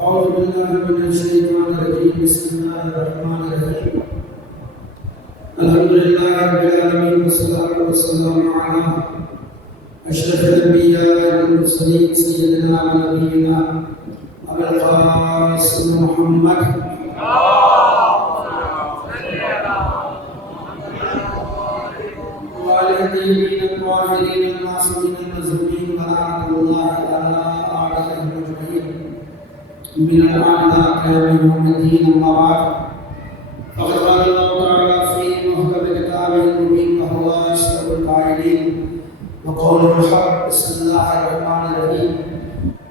أعوذ بالله من الشيطان الرجيم. بسم الله الرحمن الرحيم. الحمد لله رب العالمين والصلاة والسلام على أشرف الأنبياء والمرسلين سيدنا ونبينا أبي القاسم محمد وعلى الطيبين الطاهرين المعصومين المظلومين ولعنة الله على أعدائهم أجمعين من الأعداء يوم الدين. أما بعد فقد قال الله تعالى في محكم كتابه المبين وهو أصدق القائلين وقوله الحق. بسم الله الرحمن الرحيم.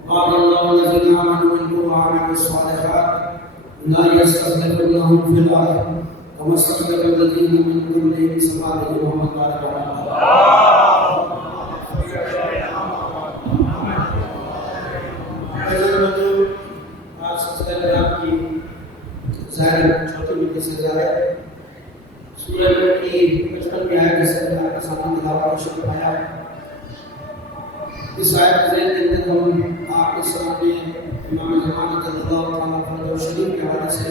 وعد الله الذين آمنوا منكم وعملوا الصالحات لا يستخلفنهم في الأرض كما استخلف الذين من قبلهم صالحين وهم الغالبون. آپ سب سے پہلے آپ کی ظاہر چھوٹی مٹی سے ظاہر سورہ نور کی 55 میں آیت جس میں آپ کے سامنے تلاوت کا شکر پایا. اس آیت کے ذہن کے اندر ہم آپ کے سامنے امام زمان رضی اللہ تعالیٰ عنہ شریف کے حوالے سے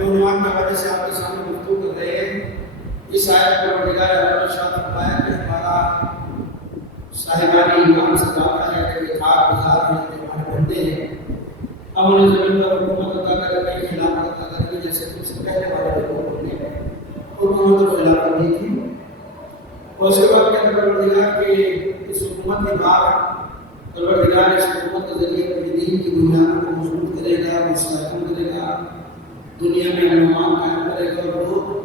عنوان کے حوالے سے آپ کے سامنے گفتگو کر رہے ہیں. اس آیت پر پروردگار عالم ارشاد فرمایا کہ ہمارا صاحبان ایمان سے دعویٰ ہے کہ اتحاد بذات ہیں کہ ہمارے بندے ہیں. امن زمین پر حکومت عطا کرنے کی خلافت عطا کرنے جیسے کچھ سے پہلے والے لوگوں نے حکومت و خلافت دی تھی. اور اس کے بعد کیا پروردگار کہ اس حکومت کے بعد پروردگار اس حکومت کے ذریعے اپنی دین کی بنیاد کو مضبوط کرے گا، مستحکم کرے گا، دنیا میں امن قائم کرے گا اور لوگ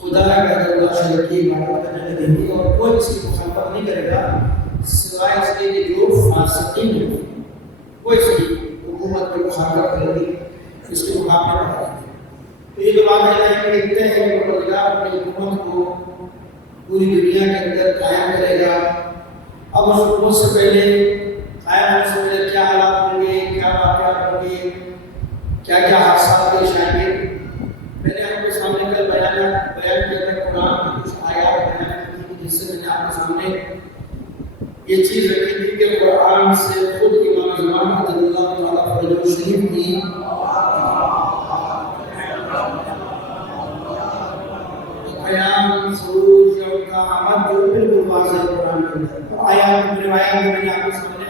خدا کا اللہ شریک کی عبادت کرنے لگیں گے اور کوئی اس کی مخالفت نہیں کرے گا سوائے اس کے کہ جو فاسقین ہیں وہ اس کی حکومت کی مخالفت کریں گے، اس کے مقابلے میں آئیں گے. تو یہ جو بات ہے کہ دیکھتے ہیں کہ پروردگار اپنی حکومت کو پوری دنیا کے اندر قائم کرے گا. اب اس حکومت سے پہلے قائم ہونے سے پہلے کیا حالات ہوں گے، کیا واقعات ہوں گے، کیا کیا حادثات پیش آئیں گے. میں نے آپ کے سامنے کل بیان کیا تھا قرآن کی کچھ آیات بیان کی جس سے میں نے آپ کے سامنے یہ چیز رکھی تھی کہ قرآن سے خود امام زمان رضی اللہ تعالیٰ عنہ شریف کی قیام سروج اور قیامت جو بالکل واضح ہے قرآن کے اندر. آیات میں روایات میں نے آپ کے سامنے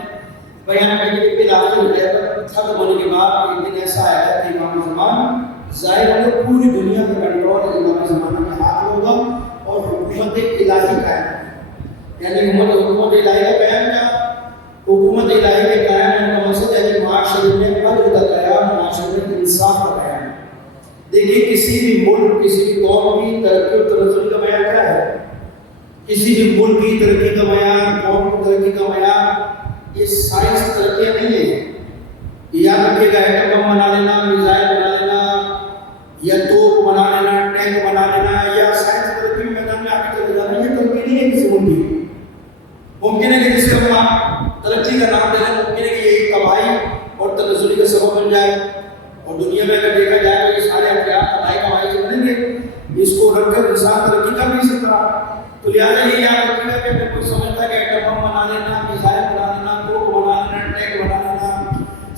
بیان کیا کہ پھر آخر ہو جائے گا ختم ہونے کے بعد ایک دن ایسا آیا کہ امام زمان ظاہر ہے پوری دنیا کا کنٹرول امام زمانہ میں ہاتھ ہوگا اور حکومت الہی قائم ہے. یعنی حکومت الہی کا قیام کیا؟ حکومت الہی کے قیام کا مقصد ہے کہ معاشرے میں عدل کا قیام، معاشرے میں انصاف کا قیام. دیکھیے کسی بھی ملک، کسی بھی قوم کی ترقی اور ترقی کا معیار کیا ہے؟ کسی بھی ملک کی ترقی کا معیار، قوم کی ترقی کا معیار یہ سائنس ترقیاں نہیں ہے. یاد رکھیے گا ایٹم بم بنا لینا، میزائل بنا لینا یا توپ بنا لینا، ٹینک بنا لینا یا سائنس ترقی میں میدان میں آگے چلے جانا یہ ترقی نہیں ہے کسی ملک کی. ممکن ہے کہ جس کو ہم ترقی کا نام دے رہے ہیں ممکن ہے کہ یہ تباہی اور تنزلی کا سبب بن جائے. اور دنیا میں اگر دیکھا جائے تو یہ سارے ہتھیار تباہی کا باعث بنیں گے. اس کو رکھ کر انسان ترقی کر نہیں سکتا. تو لہٰذا یہ یاد رکھے گا کہ اگر کوئی سمجھتا ہے کہ ایٹم بم بنا لینا، میزائل بنا لینا، توپ بنا لینا، ٹینک بنا لینا،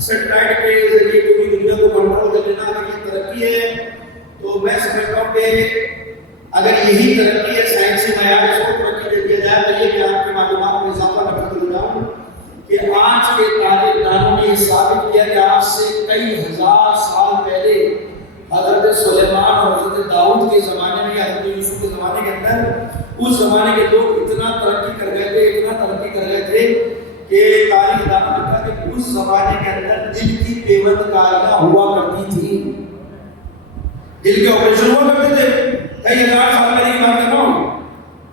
سیٹلائٹ کے ذریعے پوری دنیا کو کنٹرول کر لینا اگر یہ ترقی ہے تو میں سمجھتا ہوں کہ اگر یہی ترقی ہے سائنسی معیار اس کو ترقی دے دیا جائے تو یہ بھی آپ کے معلومات میں اضافہ رکھتا ہوں کہ آج کے تاریخ دانوں نے یہ ثابت کیا کہ آج سے کئی ہزار سال پہلے حضرت سلیمان اور حضرت داؤد کے زمانے میں یا حضرت یوسف کے زمانے کے اندر اس زمانے کے لوگ اتنا ترقی کر گئے تھے، اتنا ترقی کر گئے تھے کہ تاریخ دانوں نے کہا کہ اس زمانے کے اندر دل کی پیوند کاریاں ہوا کرتی تھی. دل کے آپریشن ہوا کرتے تھے. کئی ہزار سال پہلے کی بات کر رہا ہوں،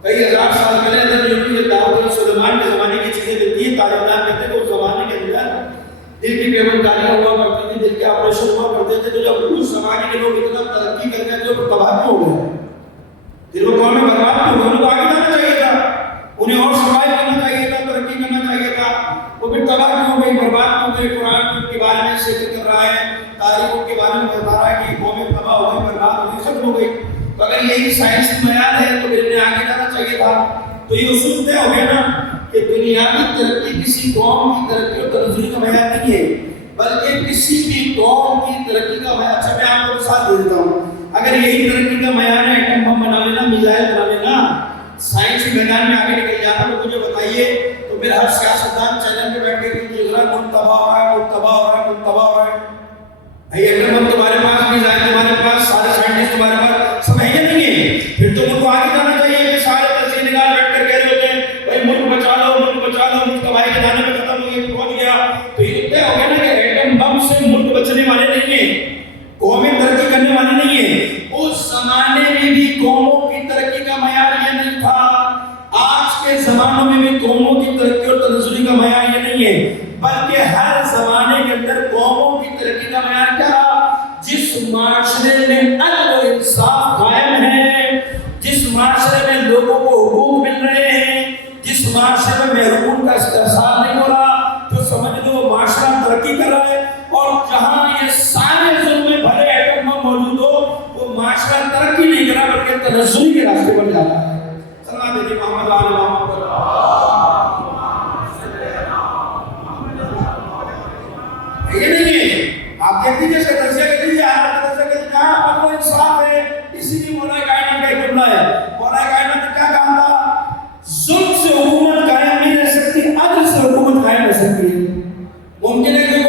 کئی ہزار سال پہلے حضرت داؤد اور سلیمان کے زمانے کی چیزیں ملتی ہیں. تاریخ دان کہتے ہیں کہ اس زمانے کے اندر دل کی پیوند کاریاں ہوا کرتی تھی، دل کے آپریشن ہوا کرتے تھے. تو جب اس زمانے کے لوگ اتنا ترقی کر گئے تو تباہ کیوں ہو گئے؟ دل کو قوم میں برباد کیوں ہوئے؟ انہیں تو آگے جانا چاہیے تھا، انہیں اور سرائے کرنا چاہیے تھا، ترقی کرنا چاہیے تھا. وہ پھر تباہ کیوں ہو گئی، برباد کیوں ہوئی؟ قرآن ان کے بارے میں ذکر کر رہا ہے، تاریخ ان کے بارے میں بتا رہا ہے کہ قومیں تباہ ہو گئی، برباد ہو گئی، ختم ہو گئی. تو اگر یہی سائنس کی معیار ہے تو پھر انہیں آگے جانا چاہیے تھا. تو یہ اصول طے ہو گیا نا کہ دنیا کی ترقی کسی قوم کی ترقی اور تنزلی کا معیار نہیں ہے، بلکہ کسی بھی قوم کی ترقی کا معیار. اچھا میں آپ کو مثال دے دیتا ہوں. اگر یہی ترقی کا معیار ہے ایٹم بم بنا لینا، میزائل بنا لینا، سائنسی میدان میں آگے نکل جانا، تو مجھے بتائیے تو پھر ہر سیاستدان چینل پہ بیٹھ کے ملک تباہ ہو رہا ہے، ملک تباہ ہو رہا ہے، ملک تباہ ہو رہا ہے. بھائی ایٹم بم تمہارے پاس، میزائل تمہارے پاس، سارے سائنٹسٹ تمہارے پاس، سب ہے یا نہیں ہے؟ پھر تو ملک کو آگے جانا چاہیے. کہ سارے تصویر نگار بیٹھ کر کہہ رہے ہوتے ہیں بھائی ملک بچا لو، ملک بچا لو، ملک تباہی کے دانے پہ ختم ہو گیا، پہنچ گیا. تو یہ طے ہو گیا نا کہ ایٹم بم سے ملک بچنے والے نہیں ہیں، قومیں ترقی کرنے والی نہیں ہیں. اس زمانے میں بھی قوموں کی ترقی کا معیار یہ نہیں تھا. آج کے زمانوں میں بھی قوموں کی ترقی اور تنزلی کا معیار یہ نہیں ہے، بلکہ ہر زمانے کے اندر قوموں کی ترقی کا معیار کیا؟ جس معاشرے میں عدل و انصاف قائم ہے، جس معاشرے میں لوگوں کو حقوق مل رہے ہیں، جس معاشرے میں محرومون کا استحصال نہیں ہو رہا، تو سمجھ لو معاشرہ ترقی کر رہا ہے. اور جہاں یہ سارے ظلم بھلے ایٹم بم موجود ہو، وہ معاشرہ ترقی نہیں کر رہا بلکہ تنزلی کے راستے پر جا رہا ہے. سلام علیکم محمد آل محمد. یہ نہیں ہے. آپ دیکھ لیجیے اس کا تجزیہ کر لیجیے، حالات کا تجزیہ کر لیجیے. جہاں عدل و انصاف ہے، اسی لیے مولا کائنات کا ایک جملہ ہے. مولا کائنات نے کیا کہا تھا؟ ظلم سے حکومت قائم نہیں رہ سکتی، عدل سے حکومت قائم رہ سکتی ہے. ممکن ہے کہ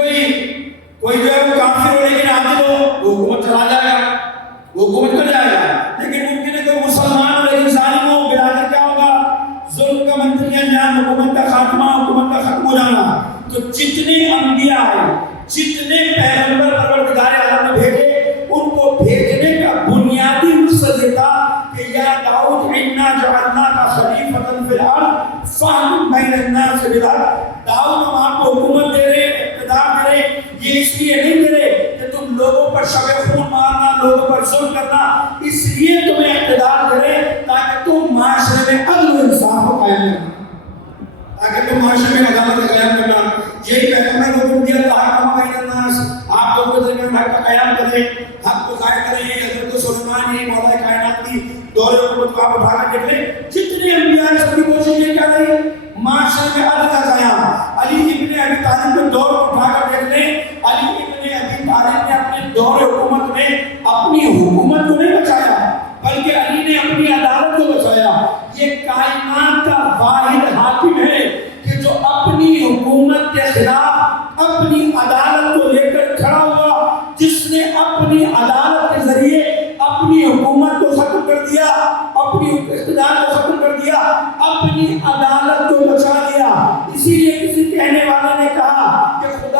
کوئی جو ہے وہ کافر ہو لیکن عادل ہو، وہ حکومت چلا جائے گا، وہ حکومت کر جائے گا. لیکن ممکن ہے کہ مسلمان ہو لیکن ظالم ہو، برادر کیا ہوگا؟ ظلم کا منطقی انجام، حکومت کا خاتمہ، حکومت کا ختم ہو جانا. تو جتنے انبیاء ہیں، جتنے پیغمبر پروردگار عالم نے بھیجے، ان کو بھیجنے کا بنیادی مقصد یہ تھا کہ یا داؤد انا جعلناک خلیفۃ فی الارض فاحکم بین الناس بالحق. داؤد ہم آپ کو حکومت دے رہے، اقتدار دے رہے، یہ اس لیے نہیں دے رہے کہ تم لوگوں پر شب خون مارنا، لوگوں پر ظلم کرنا، اس لیے تمہیں اقتدار دے رہے تاکہ تم معاشرے میں عدل و انصاف کو قائم کرنا، تاکہ تم معاشرے میں عدالت کا قیام کرنا. یہی پیغمبر کو حکم دیا تھا حکم بین الناس، آپ لوگوں کے درمیان حق کا قیام کریں، حق کو ظاہر کریں. حضرت سلیمان ہی مولا کائنات کی دور حکومت کو آپ اٹھا کر دیکھ لیں، جتنے انبیاء سب کی کوشش یہ کیا رہی؟ معاشرے میں عدل کا قیام. علی ابن ابی طالب کے دور کو اٹھا کر دیکھ لیں، علی ابن ابی طالب نے اپنے دور حکومت میں اپنی حکومت کو نہیں بچایا بلکہ علی نے اپنی عدالت کو بچایا. یہ کائنات کا واحد حاکم ہے کہ جو اپنی حکومت کے خلاف اپنی عدالت کو لے کر کھڑا ہوا، جس نے اپنی عدالت کے ذریعے اپنی حکومت کو ختم کر دیا، اپنی اقتدار کو ختم کر دیا، اپنی عدالت کو بچا لیا. اسی لیے کسی کہنے والے نے کہا کہ خدا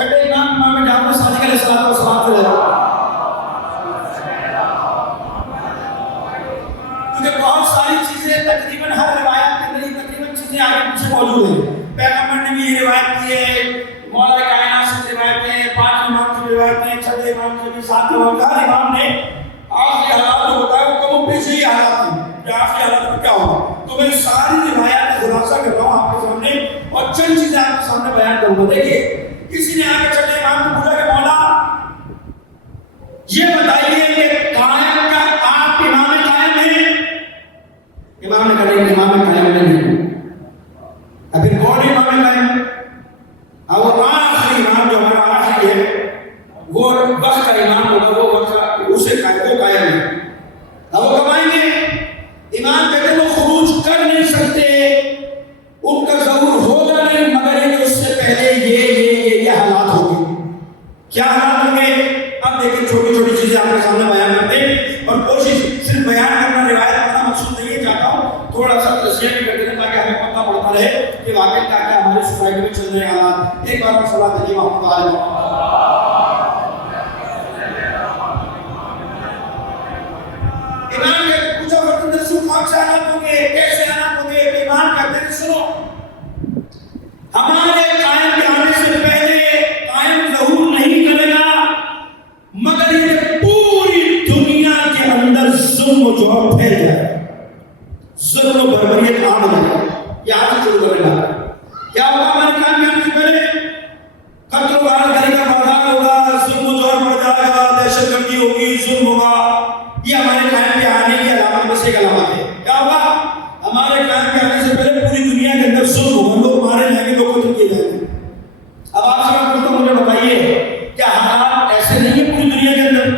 چھٹے امام جعفر صادق علیہ السلام سے لے رہا کیونکہ بہت ساری چیزیں تقریباً ہر روایت کے اندر تقریباً چیزیں آگے پیچھے موجود ہیں. پیغمبر نے بھی یہ روایت کی ہے, مولا کائنات سے روایتیں, 5 امام کی روایتیں, 6 امام کی بھی, 7 امام کا ہر امام نے آخری حالات کو بتایا. وہ کم و بیش ہی حالات ہیں کہ آخری حالات میں کیا ہوگا. تو میں ساری روایات کا خلاصہ کر رہا ہوں آپ کے سامنے اور چند چیزیں آپ کے سامنے بیان کروں گا. دیکھیے کسی نے آ کے 6 امام کو پوچھا کہ مولا یہ بتائیے کہ قائم کا آپ امام قائم ہیں؟ امام نے کہا کہ امام قائم نہیں. اب پھر کون امام قائم ہے؟ اب وہ آخری امام جو ہمارا آخری ہے وہ وقت کا امام ہوگا, وہ وقت اسے قائم ہے. اب وہ کب آئیں گے؟ امام کہتے ہیں وہ خروج کر نہیں سکتے, ان کا ظہور ہوگا نہیں مگر یہ کہ اس سے پہلے یہ حالات ہوں گے. کیا حالات ہوں گے؟ اب دیکھیں چھوٹی چھوٹی چیزیں آپ کے سامنے بیان کرتے ہیں اور کوشش صرف بیان کرنا روایت کرنا مقصود نہیں ہے. چاہتا ہوں تھوڑا سا تجزیہ بھی کر دینا تاکہ ہمیں پتہ پڑتا رہے کہ واقعی کیا کیا ہماری سوسائٹی میں چل رہے ہیں حالات. ایک بار صلاۃ علی محمد علیہ امام نے پوچھا فرماتے ہیں سن آپ سے حالات ہوں گے, کیسے حالات ہوں گے؟ ایمان کہتے ہیں سنو ہمارے قائم کے آنے سے پہلے قائم ظہور نہیں کرے گا مگر یہ پوری دنیا کے اندر ظلم و جور پھیل جائے, ظلم و بربریت عام ہو جائے. یہاں سے شروع کرے گا. کیا ہوگا ہمارے قائم کے آنے سے پہلے؟ قتل و غارت گری کا بازار ہوگا, ظلم و جور بڑھ جائے گا, دہشت گردی ہوگی, ظلم ہوگا. یہ ہمارے قائم کے آنے کی علامت میں سے ایک علامت ہے. کیا ہوگا؟ ہمارے قائم کے آنے سے پہلے پوری دنیا کے اندر ظلم ہوگا, لوگ مارے جائیں گے, لوگ قتل کیے جائیں گے. اب آپ سے بات کرتا ہوں, مجھے بتائیے کیا حالات ایسے نہیں ہیں پوری دنیا کے اندر؟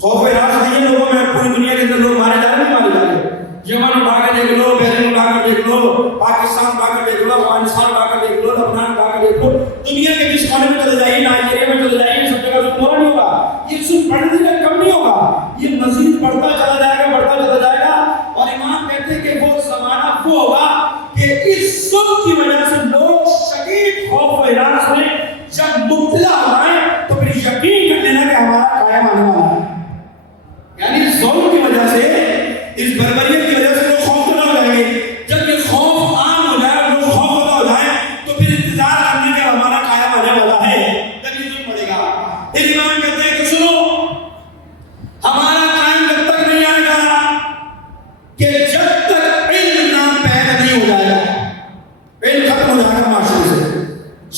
خوف راز نہیں ہے لوگوں میں, پوری دنیا کے اندر لوگ مارے جا رہے ہیں, مارے جا رہے ہیں. یمن اٹھا کے دیکھ لو, بحرین اٹھا کر دیکھ لو, پاکستان اٹھا کر دیکھ لو, افغانستان اٹھا کر دیکھ لو, لبنان اٹھا کر دیکھ لو, دنیا کے جس کونے میں چلے جائیے, نائجیریا میں چلے جائیے, سب جگہ ظلم نہیں ہوگا. یہ ظلم بڑھنے کا کم نہیں ہوگا, یہ مزید بڑھتا چلا جائے گا, بڑھتا چلا جائے گا. اور امام کہتے ہیں کہ وہ زمانہ وہ ہوگا کہ اس ظلم کی وجہ سے لوگ شدید خوف و ہراس میں جب مبتلا ہو جائیں تو پھر یقین کر لینا کہ ہمارا قائم آنے والا ہے. یعنی ظلم کی وجہ سے, اس بربریت کی وجہ سے لوگ خوف زدہ ہو جائیں گے. جب یہ خوف عام ہو جائے, لوگ خوف زدہ ہو جائیں تو پھر انتظار کرنے کے ہمارا قائم آنے والا ہے, جب یہ ظلم پڑے گا. پھر امام کہتے ہیں کہ سنو ہمارا قائم جب تک نہیں آئے گا کہ جب تک علم نام پیدا نہیں ہو جائے گا. علم ختم ہو جائے گا معاشرے سے,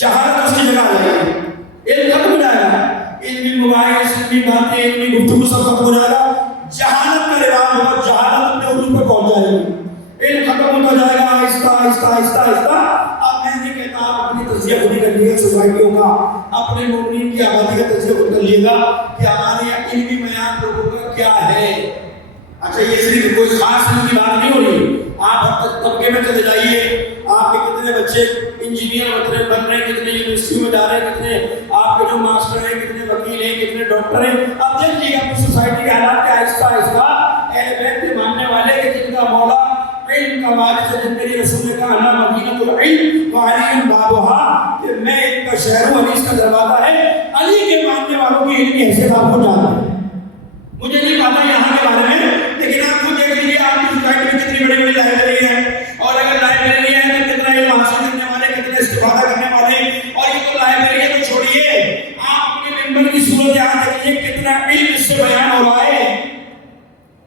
شہادت اس کی جگہ آ جائے گی, علم ختم ہو جائے گا, علمی مباحث, علمی باتیں, علمی گفتگو سب ختم ہو جائے گا. جہالت کا رواج ہوگا, جہالت اپنے عروج پر پہنچ جائے گی, علم ختم ہوتا جائے گا آہستہ آہستہ آہستہ آہستہ. اب میں نہیں کہتا آپ اپنی تجزیہ خود ہی کر لیے گا, سوسائٹیوں کا, اپنے مومنین کی آبادی کا تجزیہ خود کر لیے گا کہ ہمارے یہاں علمی معیار لوگوں کا کیا ہے. اچھا یہ صرف کوئی خاص علم کی بات نہیں ہو رہی, آپ ہر طبقے میں چلے جائیے, آپ کے کتنے بچے انجینئر بن رہے ہیں, کتنے یونیورسٹی میں جا رہے ہیں, کتنے آپ کے جو ماسٹر ہیں, کتنے وکیل ہیں, کتنے ڈاکٹر ہیں. اب دیکھیے اپنی سوسائٹی کے حالات کے آہستہ آہستہ اہل بیت کے ماننے والے کہ جن کا مولا علم کا وارث ہے, جن کے رسول نے کہا انا مدینۃ العلم وعلی بابھا, کہ میں ان کا شہر ہوں, علی کا دروازہ ہے. علی کے ماننے والوں کی علمی حیثیت آپ کو جانتے ہیں, مجھے نہیں پتا یہاں کے بارے میں, لیکن آپ کو دیکھ لیجیے آپ کی سوسائٹی میں کتنی بڑی بڑی لائبریری ہے, اور اگر لائبریری ہے تو کتنا علم حاصل کرنے والے, کتنے استفادہ کرنے والے. اور یہ تو لائبریری ہے تو چھوڑیے, آپ اپنے ممبر کی صورت یاد رکھیے کتنا علم اس سے بیان ہو رہا ہے.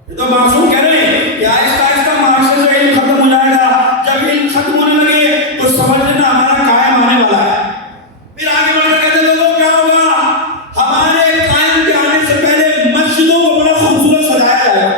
یہ تو معصوم کہہ رہے ہیں کہ آہستہ آہستہ معاشرے سے علم ختم ہو جائے گا. جب علم ختم ہونے لگے تو سمجھ لینا ہمارا قائم آنے والا ہے. پھر آگے بڑھ کر کہتے لوگوں کیا ہوگا, ہمارے قائم کے آنے سے پہلے مسجدوں کو بڑا خوبصورت سجایا جائے گا.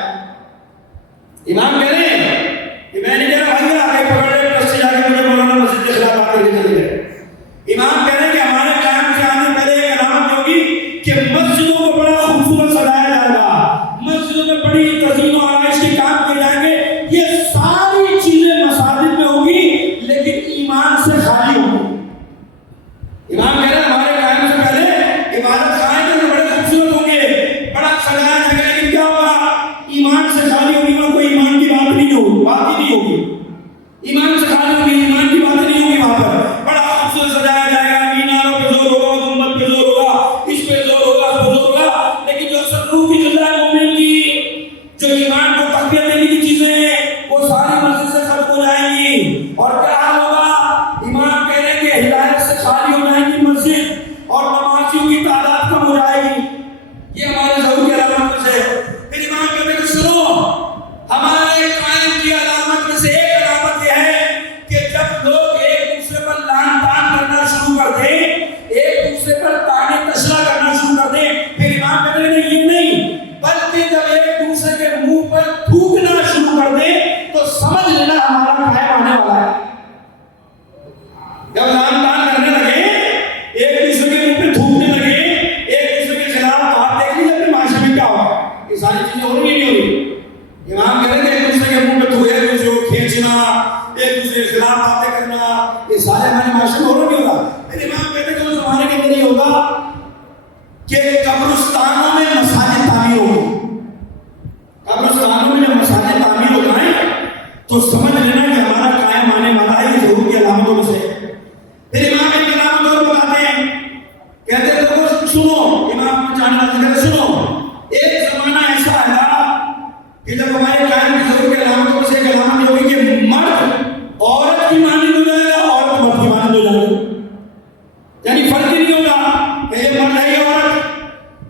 کہ یہ مرد ہے یا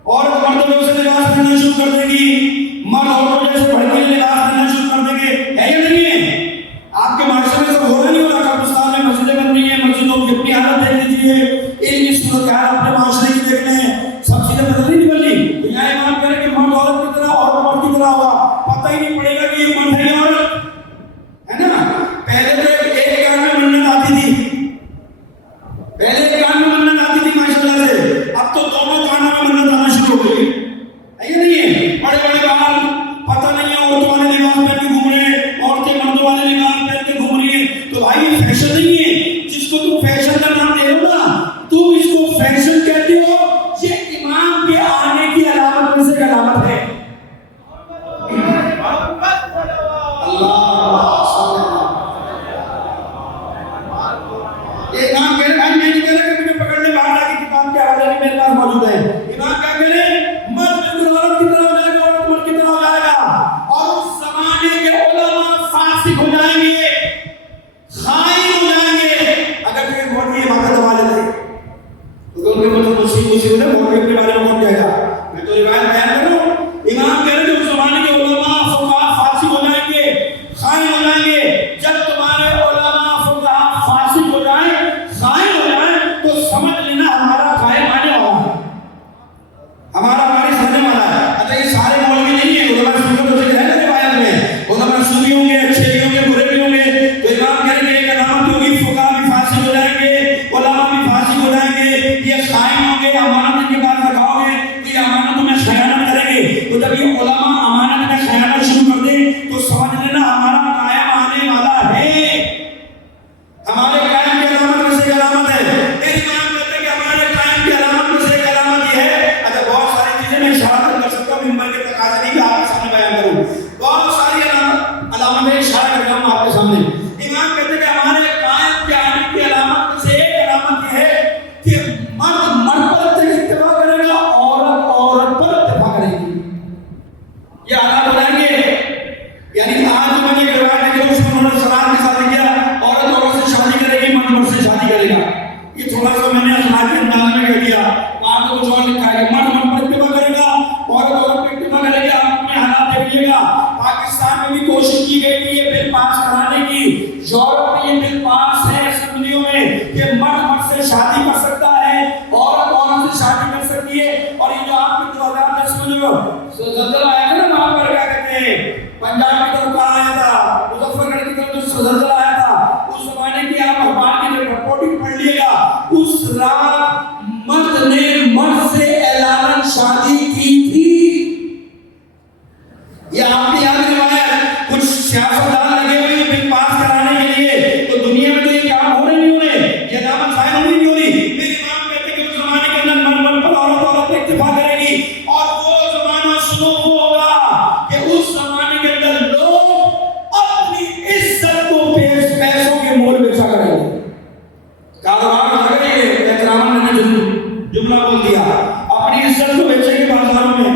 عورت مردوں سے لباس پہننا شروع کر دے گی، مرد عورتوں جیسے بھڑکیلے لباس پہننا شروع کر دیں گے، ہے یا نہیں ہے؟ آپ کے معاشرے میں سب ہو رہا نہیں ہو رہا؟ قبرستان میں مسجدیں بن رہی ہیں، مسجدوں کی اپنی حالت دیکھ لیجیے، ان کی صورتحال اپنے معاشرے کی دیکھ لیں، سب چیزیں بدل نہیں بنی۔ تو یہاں امام کہہ رہے کہ مرد عورت کی طرح عورت مرد کی طرح ہوگا، پتہ ہی نہیں پڑے گا کہ یہ مرد ہے یا عورت ہے نا۔ پہلے تو ایک کان میں منت آتی تھی، پہلے ایک کان میں منت آتی تھی ماشاءاللہ سے، اب تو دونوں کانوں میں منت آنا شروع ہو گئی ہے یا نہیں ہے؟ بڑے بڑے بال، پتہ نہیں ہے عورتوں والے لباس پہن کے گھوم رہے ہیں، عورتیں مردوں والے لباس پہن کے گھوم رہی ہیں۔ تو بھائی یہ فیشن نہیں ہے، جس کو تم فیشن کا نام دے ہو نا، تم اس کو فیشن کہتے ہو، یہ امام کے آنے کی علامت میں سے علامت ہے۔ یہ امام کہہ رہے بھائی میں نہیں کہہ رہا کہ مجھے پکڑنے باہر آ کے کتاب کے حوالے بھی میرے پاس موجود ہے۔ امام کیا کہہ رہے مرد بالکل عورت کی طرح ہو جائے گا، عورت مرد کی طرح ہو جائے گا، اور اس زمانے کے علماء فاسق ہو جائیں گے، خائن ہو جائیں گے۔ اگر کوئی مولوی امامت دبا لیتے تو ان کے مطلب مصیبت ہے، مولوی کے بارے میں کون کہے گا؟ میں تو روایت بیان کر رہا ہوں۔ امام کہہ رہے کہ اس زمانے کے علماء فقہاء فاسق ہو جائیں گے، خائن ہو جائیں گے۔ جب تمہارے علماء فقہاء فاسق ہو جائیں، خائن ہو جائیں، تو سمجھ لینا ہمارا قائم آنے والا ہے، ہمارا وارث آنے والا ہے۔ اچھا یہ سارے مولوی نہیں ہیں، علماء سنت و ذکر ہے نا روایت میں، علماء صوفی ہوں گے، اچھے بھی ہوں گے، برے بھی ہوں گے۔ تو امام کہہ رہے ہیں ایک علامت ہوگی فقہاء بھی فاسق ہو جائیں گے، علماء بھی فاسق ہو جائیں گے، یہ خائن ہوں گے، امانت ان کے پاس رکھاؤ گے تو یہ امانتوں میں خیانت کریں گے۔ تو جب یہ علماء امانت میں خیانت شروع کر دیں تو سمجھ لینا ہمارا قائم آنے والا ہے، ہمارے قائم کی علامت میں سے ایک علامت ہے۔ ایک امام کہتے ہیں کہ ہمارے قائم کی علامت میں سے ایک علامت یہ ہے۔ اچھا بہت ساری چیزیں میں اشارہ کر سکتا ہوں، ممبر کے تقاضے نہیں کہ آپ کے سامنے بیان کروں، بہت ساری علامتیں اشارہ کر رہا ہوں آپ کے سامنے۔ امام کہتے ہیں کہ ہمارے قائم کے آنے کی علامت میں سے ایک علامت یہ ہے کہ مرد مرد پر اتفاق کرے گا، عورت عورت پر اتفاق کرے گی، یہ حالات ہو جائیں گے۔ یعنی آج جو میں نے روایت ہے کہ اس میں انہوں نے سلام کے ساتھ کیا، عورت عورت سے شادی کرے گی، مرد مرد سے شادی کرے گا، یہ تھوڑا سا میں نے اخلاقی انداز میں کہہ دیا۔ آپ کو کچھ اور لکھا ہے کہ مرد مرد پر اتفاق کرے گا، عورت عورت پر اتفاق کرے گا۔ آپ اپنے حالات دیکھیے گا، پاکستان میں بھی کوشش کی گئی تھی یہ بل پاس کرانے کی، یورپ میں یہ بل پاس ہے اسمبلیوں میں کہ مرد مرد سے شادی کر سکتا ہے، عورت عورت سے شادی کر سکتی ہے۔ اور یہ جو آپ کے 2010 میں جو زلزلہ آیا تھا نا، وہاں پر کیا کہتے ہیں پنجاب کی طرف کہا آیا تھا، مظفر گڑھ کی طرف جو زلزلہ آیا تھا، اس زمانے کی آپ اخبار کی جو رپورٹنگ پڑھ لیے گا، اس رات مرد نے مرد سے اعلان شادی کی تھی۔ یہ آپ کی یاد روایت، کچھ سیاستدان لگے ہوئے بل پاس کرانے کے لیے، تو دنیا میں تو یہ کام ہو رہے نہیں ہو رہے، یہ علامت ظاہر ہو نہیں ہو رہی۔ پھر امام کہتے ہیں کہ اس زمانے کے اندر مرد مرد پر عورت عورت پر اتفاق کرے گی، اور وہ زمانہ سنو وہ ہوگا کہ اس زمانے کے اندر لوگ اپنی عزت کو پیسوں کے مول بیچا کریں گے۔ کاروبار کر رہے ہیں، احترام نے جملہ بول دیا، اپنی عزت کو بیچیں گے بازاروں میں،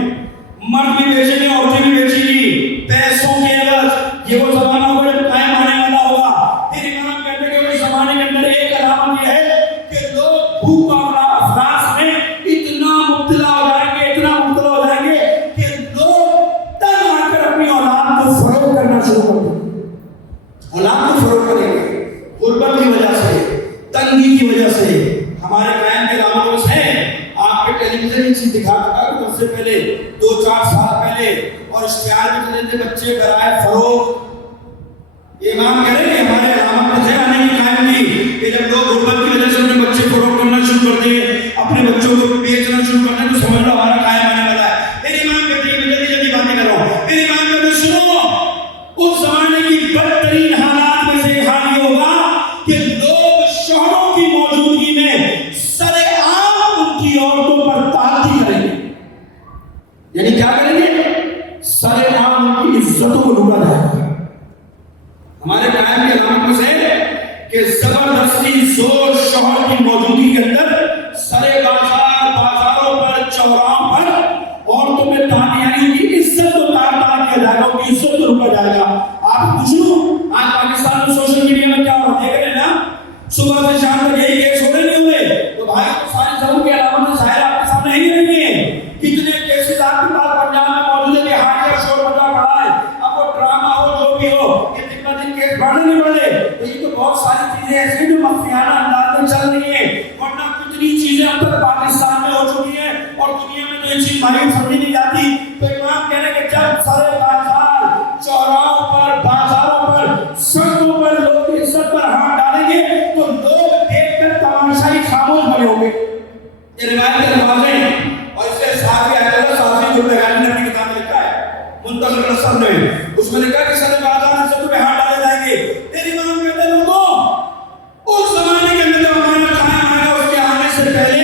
مرد بھی بیچیں گے، عورتیں بھی بیچیں گی، پیسوں کے عوض۔ یہ وہ زمانہ ہوگا جب قائم آنے والا ہوگا۔ پھر امام کہتے ہیں کہ اس زمانے کے اندر ایک علامت یہ ہے کہ لوگ بھوک اور افلاس میں اتنا مبتلا ہو جائیں گے، اتنا مبتلا ہو جائیں گے کہ لوگ تنگ آ کر اپنی اولاد کو فروخت کرنا شروع کر دیں گے، اولاد کو فروخت کریں گے، غربت کی وجہ سے، تنگی کی وجہ سے۔ ہمارے قائم کے علامتوں سے آپ کے ٹیلی ویژن یہ چیز دکھا تھا کہ اس سے پہلے 2-4 سال پہلے، اور اشتہار میں چلے تھے بچے برائے فروخت۔ یہ امام کہہ رہے ہیں ہمارے علامت میں سے آنے کی قائم کی کہ جب لوگ غربت کی وجہ سے اپنے بچے فروخت کرنا شروع کر دیں، اپنے بچوں کو بیچنا شروع کر دیں، تو سمجھ لو ہمارا قائم آنے والا ہے۔ پھر امام کہتے ہیں میں جلدی جلدی باتیں کر رہا ہوں۔ پھر امام کہتے ہیں سنو، اس زمانے کی بدترین حالات میں سے ایک حال یہ ہوگا کہ لوگ شوہروں کی موجودگی میں سر عام ان کی عورتوں پر تعدی کریں گے۔ یعنی کیا کریں گے؟ سر عام ان کی عزتوں کو لوٹا جائے گا۔ ہمارے قائم کی علامت میں سے کہ زبردستی زور شوہر کی موجودگی کے اندر سر بازاروں پر، چوراہوں پاکستان میں ہو چکی ہے اور دنیا میں تو یہ چیز معلوم سمجھی نہیں جاتی. تو امام کہہ رہے کہ جب سارے بازار چوراہوں پر بازاروں پر سڑکوں پر لوگ عزت پر ہاتھ ڈالیں گے تو لوگ دیکھ کر تماشائی خاموش بنے ہوں گے. یہ روایت کے الفاظ ہیں اور اس سے صحابی آیت اللہ صحابی جو بیگانی نے اپنی کتاب میں لکھا ہے منتظر نصر میں اس میں لکھا کہ سارے بازار عزت پہ ہاتھ ڈالے جائیں گے. تیری امام کہتے ہیں لوگوں اس زمانے کے اندر جب ہمارا قائم آیا اس کے آنے سے پہلے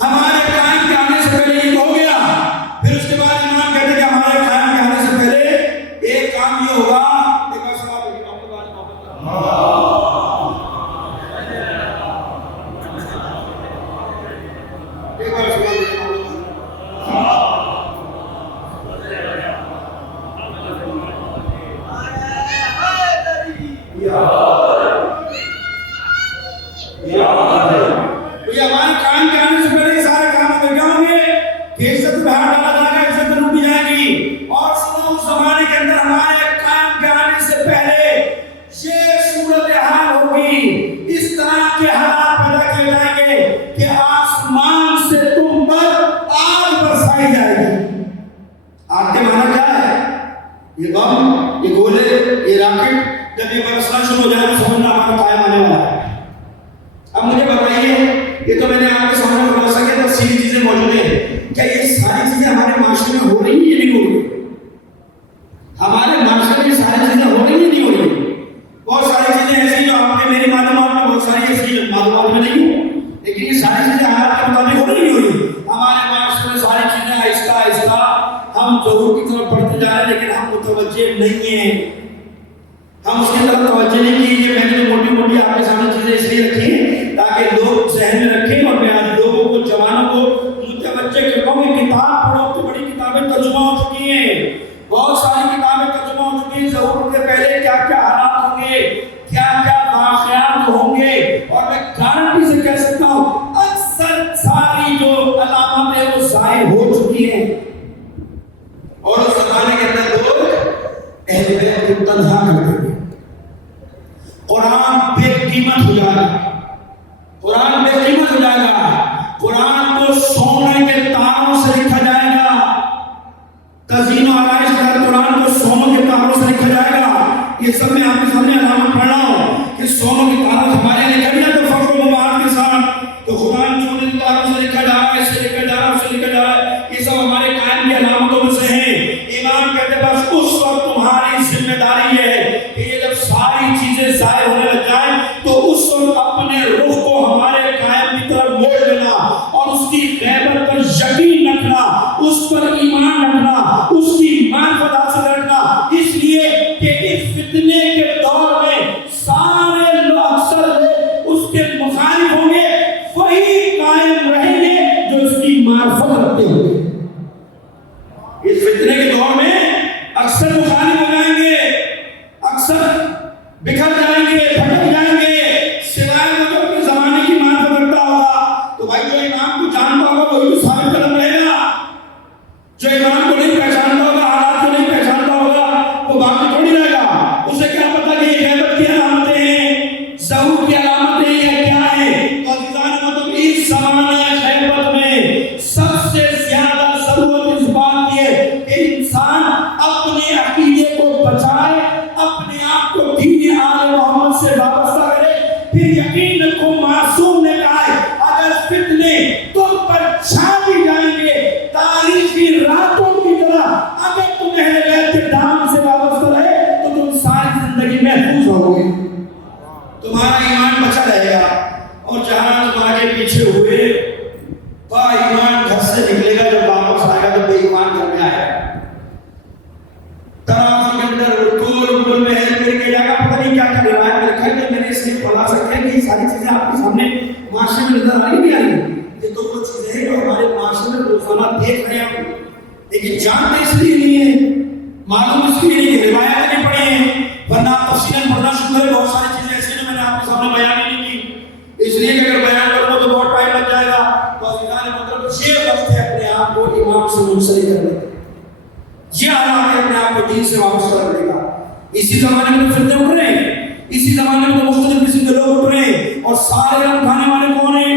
ہمارے قائم کے آنے سے پہلے یہ ہو گیا. پھر اس کے بعد امام کہتے ہیں کہ ہمارے قائم کے آنے سے پہلے ایک کام یہ ہوگا ایک بار سوال ہے کہ آپ ایک بار سوال یہ ہمارے قائم کے آنے سے پہلے یہ سارے کام ہمیں کیا ہوں گے کہ عزت پہ ہاتھ ڈالا جائے گا, عزت لوٹی جائے گی. اور سنو اس زمانے کے اندر ہمارے قائم کے آنے سے پہلے یہ صورتحال ہوگی, اس طرح کے حالات پیدا کیے جائیں گے کہ آسمان سے تم پر آگ برسائی جائے گی. آگ کے معنی کیا ہے؟ یہ بم, یہ گولے, یہ راکٹ جب یہ برسنا شروع ہو جائے تو سمجھنا ہمارا قائم آنے والا ہے. اب مجھے بتائیے, یہ تو میں نے آپ کے سامنے خلاصہ کیا تفصیلی چیزیں موجود ہیں, کیا یہ ساری چیزیں ہمارے معاشرے میں ہو رہی ہیں یا نہیں ہو رہی؟ ہمارے معاشرے میں ساری چیزیں ہو رہی ہیں یا نہیں ہو رہی؟ بہت ساری چیزیں ایسی جو آپ نے میری معلومات میں بہت ساری ایسی معلومات میں نہیں ہوں, لیکن یہ ساری چیزیں حالات کے مطابق ہو رہی نہیں ہو رہی. ہمارے معاشرے میں ساری چیزیں آہستہ آہستہ ہم ضرور کی طرف بڑھتے جا رہے ہیں, لیکن ہم متوجہ نہیں ہیں, ہم اس کی طرف توجہ نہیں کی. یہ میں نے موٹی موٹی آپ کے سامنے چیزیں اس لیے رکھی ہیں تاکہ لوگ ذہن میں رکھیں اور میں آج لوگوں کو, جوانوں کو متوجہ کرتا ہوں کہ کتاب پڑھو تو بڑی کتابیں ترجمہ ہو چکی ہیں, بہت ساری کتابیں ترجمہ ہو چکی ہیں. ظہور کے پہلے کیا کیا حالات ہوں گے, کیا کیا واقعات ہوں گے, اور میں گارنٹی سے کہہ سکتا ہوں اکثر ساری جو علامتیں وہ ظاہر ہو چکی ہیں. اور اس زمانے کے اندر لوگ اہل بیت کو تنہا کرتے ہیں. قرآن بے قیمت ہو جائے گا, قرآن بے قیمت ہو جائے گا. قرآن کو سونے کے تاروں سے لکھا جائے گا, تزئین و آرائش کا قرآن کو سونے کے تاروں سے لکھا جائے گا. یہ سب میں آپ کے سامنے علامت پڑھ رہا ہوں کہ سونے کے تاروں ہمارے لیے کبھی نہ تو فخر و مباحت کے ساتھ تو قرآن سونے کے تاروں سے لکھا جا رہا ہے, اس سے لکھا جا رہا ہے, اس سے لکھا جا رہا ہے. یہ سب ہمارے قائم کی علامتوں میں سے ہیں. امام کہتے بس اس وقت تمہاری ذمہ داری یہ ہے کہ یہ جب ساری چیزیں ظاہر ہونے لگ جائیں تو اس وقت اپنے رخ کو ہمارے قائم کی طرف موڑ لینا اور اس کی غیبت پر یقین رکھنا, اس پر ایمان رکھنا, اس کی معرفت حاصل رکھنا. اس لیے کہ اس فتنے کے دور میں سارے لوگ اکثر اس کے مخالف ہوں گے, وہی قائم رہیں گے جو اس کی معرفت رکھتے ہوں گے. اس فتنے کے دور میں اکثر مخالف ہو جائیں گے, اکثر بکھر جائیں گے, بھٹک جائیں گے, سوائے وہ جو اپنے زمانے کی معرفت رکھتا ہوگا. تو بھائی جو امام کو جانتا ہوگا وہی تو ثابت قدم رہے گا, جو امام کو نہیں پہچانتا ہوگا, حالات کو نہیں پہچانتا ہوگا, وہ باقی تھوڑی رہے گا. اسے کیا پتا کہ یہ غیبت کی علامتیں ہیں, ظہور کی علامتیں ہیں یا کیا ہے. تو عزیزان مطلب اس زمانے غیبت میں سب سے زیادہ ضرورت اس بات کی ہے کہ انسان اپنے عقیدے کو بچائے, اپنے آپ کو دین آل محمد سے وابستہ کرے. پھر یقین رکھو معصوم نے کہا ہے اگر فتنے تم پر چھا بھی جائیں گے تاریخی راتوں کی طرح, اگر تم اہل بیت کے دامن سے وابستہ رہے تو تم ساری زندگی محفوظ ہوگے, تمہارا ایمان بچا رہے گا. اور جہاں تمہارے پیچھے ہوئے با ایمان گھر سے نکلے گا, جب واپس آئے گا تو بے ایمان گھر میں آئے گا. ترازو کے اندر گول میں ہے پھر کہ جگہ پتہ نہیں کیا کیا روایت میں لکھا ہے کہ میں نے اس لیے پڑھا سکتا ہے کہ یہ ساری چیزیں آپ کے سامنے معاشرے میں نظر آ رہی ہیں. یہ تو وہ چیزیں ہیں جو ہمارے معاشرے میں روزانہ دیکھ رہے ہیں, لیکن جانتے اس لیے نہیں ہے, معلوم اس لیے نہیں ہے, روایتیں نہیں پڑھی ہیں, ورنہ تفصیلاً پڑھنا شروع کرے. بہت ساری چیزیں ایسی ہیں میں نے آپ کے سامنے بیان ہی نہیں کی, اس لیے کہ اگر بیان کروں تو بہت ٹائم لگ جائے گا. تو عزیزان مطلب یہ وقت ہے اپنے آپ کو امام سے منسلک کرنے کا, یہ علامت ہے اپنے آپ کو دین سے وابستہ کرنے کا. اسی زمانے میں تو فتنے اٹھ رہے ہیں, اسی زمانے میں تو مختلف قسم کے لوگ اٹھ رہے ہیں, اور سارے رنگ کھانے والے کون ہیں؟